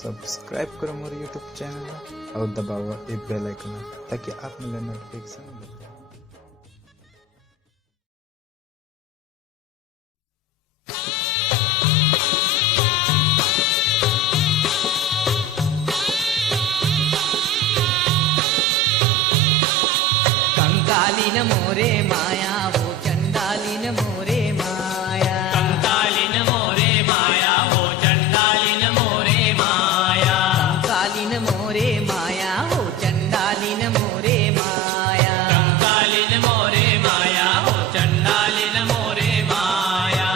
Subscribe करो मोर YouTube channel और दबाओ ये बेल आइकन ताकि आप मिले नोटिफिकेशन मिले। कंकालीन मोरे माया वो चंडालीन मोरे माया, कंकालीन मोरे माया वो चंडालीन मोरे माया, कंकालीन मोरे माया वो चंडालीन मोरे माया, कंकालीन मोरे माया वो चंडालीन मोरे माया।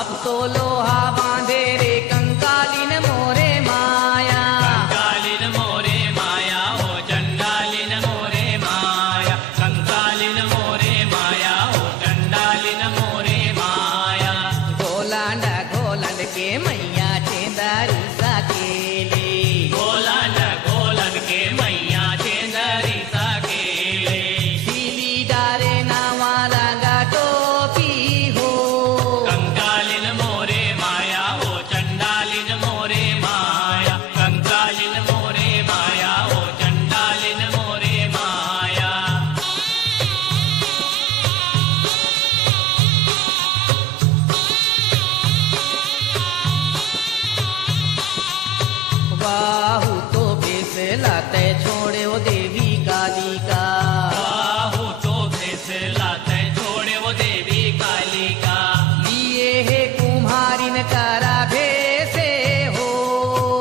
अब तो लोहा बांधे रे कंकालीन मोरे माया, कंकालीन मोरे माया वो चंडालीन मोरे माया, कंकालीन मोरे माया वो चंडालीन मोरे माया। गोलांड गोलंड के मैया चेंदारी साकेले, गोलांड गोलन के मैया चेंदरी साकेले, सीली डारे नावाला टोपी हो, कंकालीन मोरे माया वो चंडालीन मोरे माया, कंकालीन मोरे माया वो चंडालीन मोरे माया। बाहु तो बेस लाते छोड़े वो देवी काली का, बाहु तो भेस लाते छोड़े वो देवी काली का, लिए है कुम्हारिन करा भेसे हो,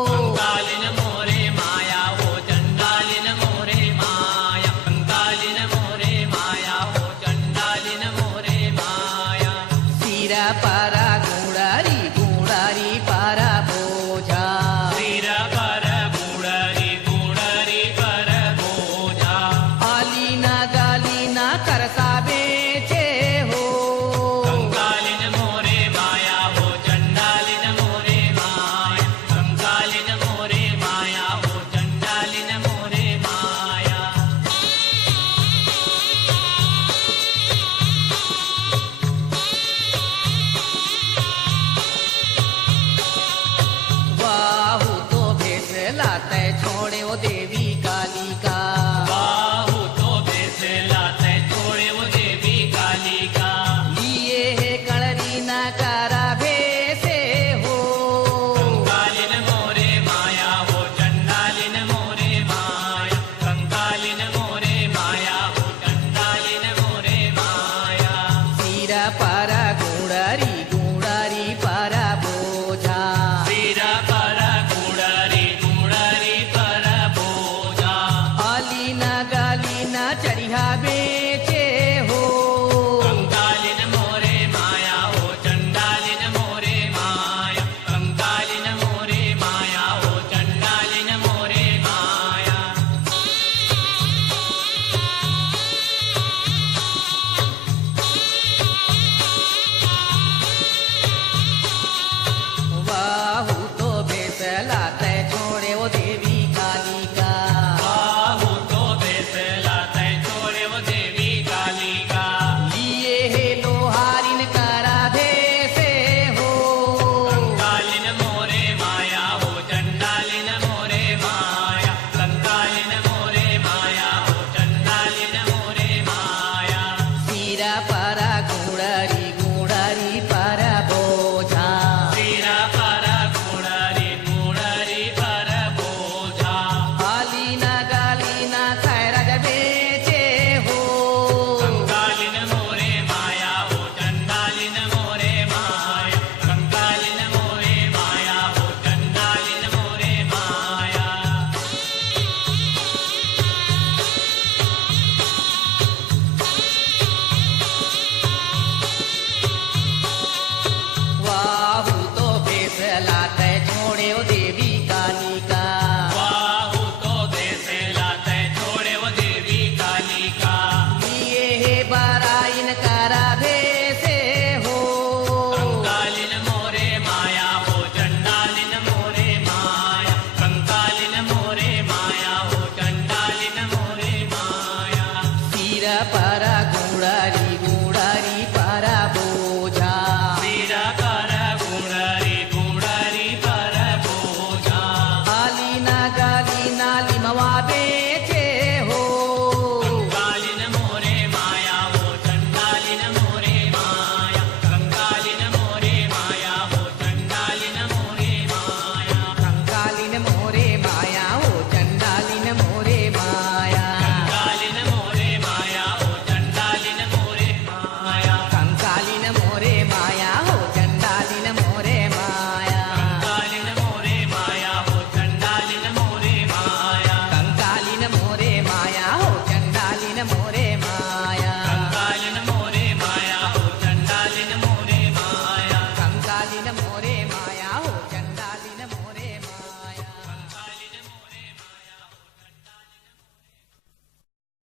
कंकालीन मोरे माया वो चंडालीन मोरे माया, कंकालीन मोरे माया वो चंडालीन मोरे माया। सिरा पारा गुड़ारी गुड़ारी पारा बोझा, सिर पर गुड़री गुड़री पर बोझा, आलीना गालीना करसा बेचे हो, कंकालीन मोरे माया वो चंडालीन मोरे माया, कंकालीन मोरे माया वो चंडालीन मोरे माया। बाहु तो भेस लाते छोड़े वो